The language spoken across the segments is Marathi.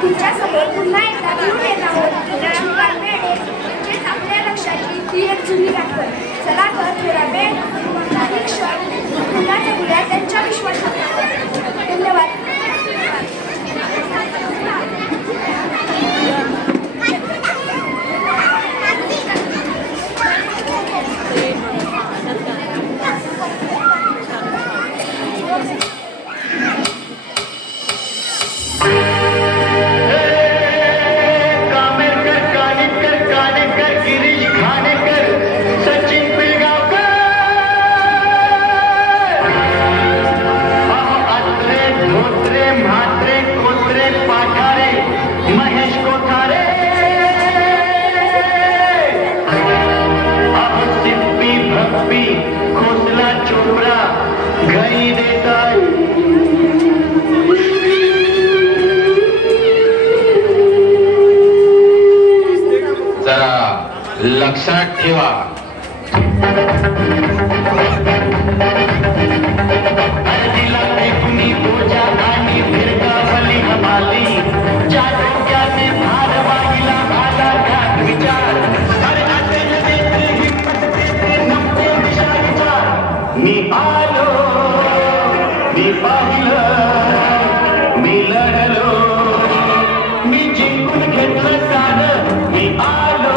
तुमच्यासमोर पुन्हा एकदा घेऊन येत आहोत लक्ष्मीकांत बेर्डे म्हणजेच आपल्या लक्षाची ती एक जुनी आठवण. चला तर थोडा वेळ काही क्षण पुन्हा जगूया त्यांच्या विश्वासात. धन्यवाद. लक्षात ठेवा हळदीला फेकुनी बोजा आणि फिरकावली हमाली ज्या डोक्याने भार वाहिला आला त्यात विचार अरे असेल देते हिंमत देते नको दिशा विचार मी आलो मी पाहिलं मी लढलो मी जिंकून घेतलं सारं मी आलो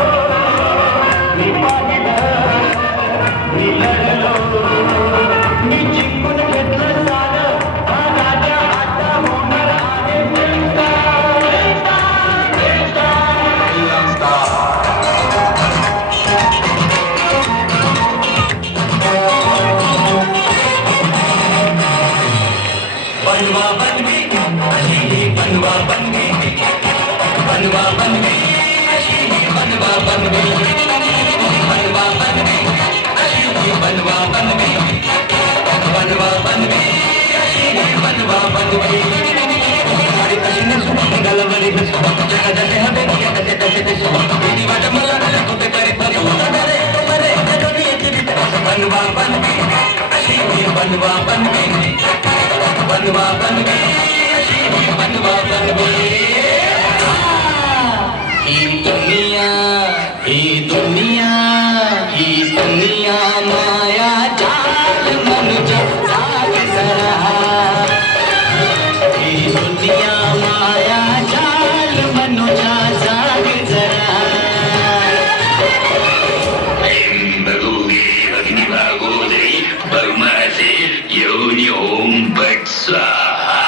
माया जाल मनुज जाग जरा ही दुनिया माया जाल मनुजा जाग जरा अग्निभागोदरी परमासे योनि ओम भट स्वाहा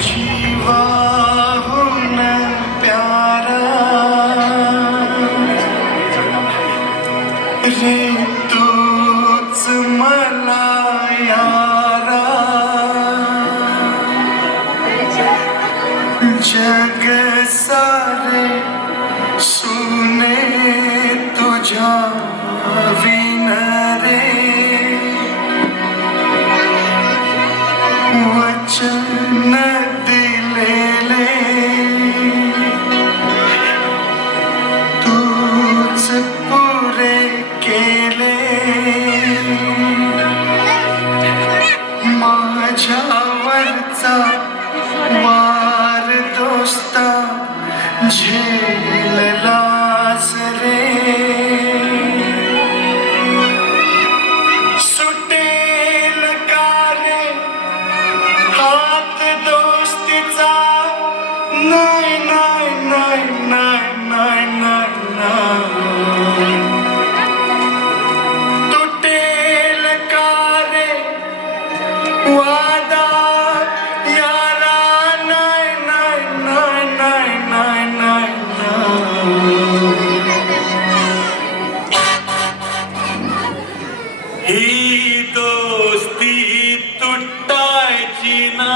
जीवा रे तूच मला यारा जग सारे सुने तुझ्या विन रे वचन दिलेले तूच पुरे केले माझ्यावरचा वार दोस्ता झेललास रे सुटेल का रे हात दोस्तीचा नाही नाही नाही नाही नाही नाही तुटेल का रे वादा यारा नाही नाही नाही नाही नाही नाही ही दोस्ती तुटायची नाही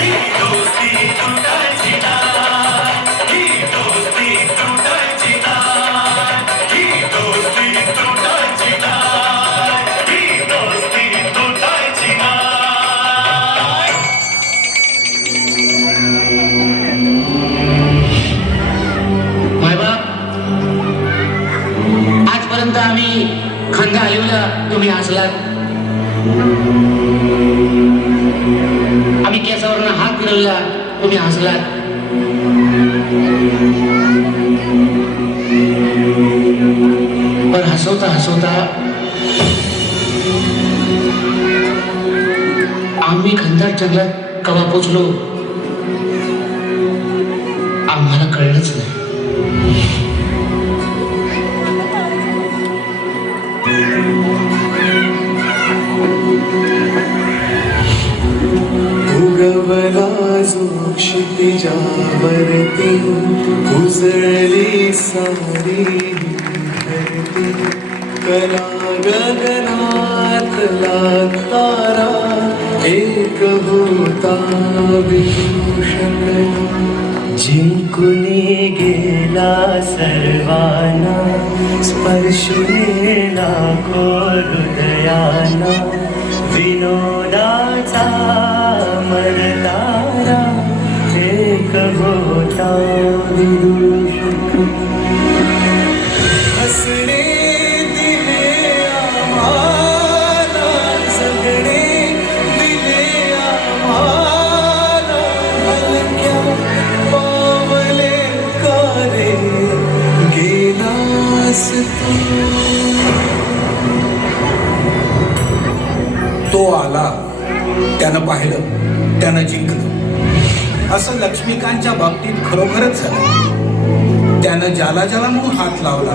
ही दोस्ती तुटायची नाही ही दोस्ती तुटायची नाही ही दोस्ती तुटायची नाही ही दोस्ती तुटायची नाही माय बाप आम्ही खांदा हलवला, तुम्ही हसलात. आम्ही केसावरनं हात फिरवला, तुम्ही हसलात. पण हसवता हसवता आम्ही खंदार जंगलात कवा पोचलो आम्हाला कळलंच नाही. उगवला जो क्षितिजावरती उजळली सारी धरती. कला गगनातला तारा एक होता विदूषक. जिंकुनी गेला सर्वांना स्पर्शुने लाखो हृदयाना. विनोदाचा मरतारा एक होता विदूषक. हसणे दिले आम्हाला जगणे दिले आम्हाला. हलक्या पावले कारे गेलास तू. तो आला, त्यानं पाहिलं, त्यानं जिंकलं. असं लक्ष्मीकांतच्या बाबतीत खरोखरच झालं. त्यानं ज्याला ज्याला म्हणून हात लावला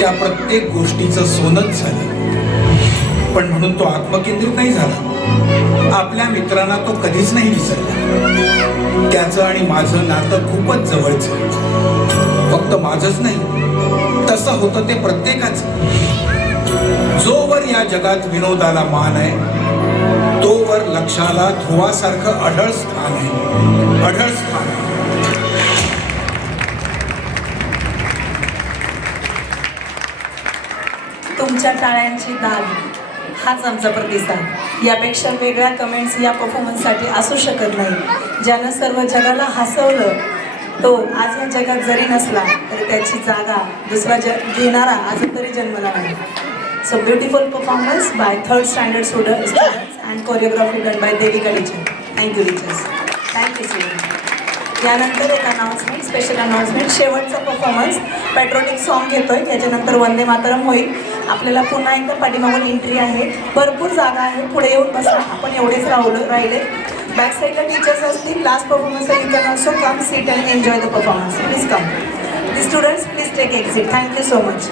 त्या प्रत्येक गोष्टीचं सोनच झालं. पण म्हणून तो आत्मकेंद्रित नाही झाला. आपल्या मित्रांना तो कधीच नाही विसरला. त्याचं आणि माझं नातं खूपच जवळचं. फक्त माझंच नाही, तसं होतं ते प्रत्येकाचं. जोवर या जगात विनोदाला मान आहे तोवर लक्षाला ध्रुवासारखं अढळ स्थान आहे. अढळ स्थान आहे. तुमच्या टाळ्यांची दाद हाच आमचा प्रतिसाद. यापेक्षा वेगळ्या कमेंट्स या परफॉर्मन्ससाठी असू शकत नाही. ज्यानं सर्व जगाला हसवलं तो आज या जगात जरी नसला तरी त्याची जागा दुसरा घेणारा अजून तरी जन्मला नाही. So beautiful performance by 3rd standard students and choreography done by Devika teacher. Thank you teachers. Thank you so much. यानंतर एक अनाउन्समेंट, स्पेशल अनाउन्समेंट. शेवटचा परफॉर्मन्स पॅट्रोटिक सॉन्ग घेतोय, त्याच्यानंतर वंदे मातरम होईल. आपल्याला पुन्हा एकदा पाठीमागून एंट्री आहे. भरपूर जागा आहे, पुढे येऊन बसा. आपण एवढेच राहिले. बॅक साईडला टीचर्स असतील. Last performance you can also come seat and enjoy the performance. Please come. The students please take exit. Thank you so much.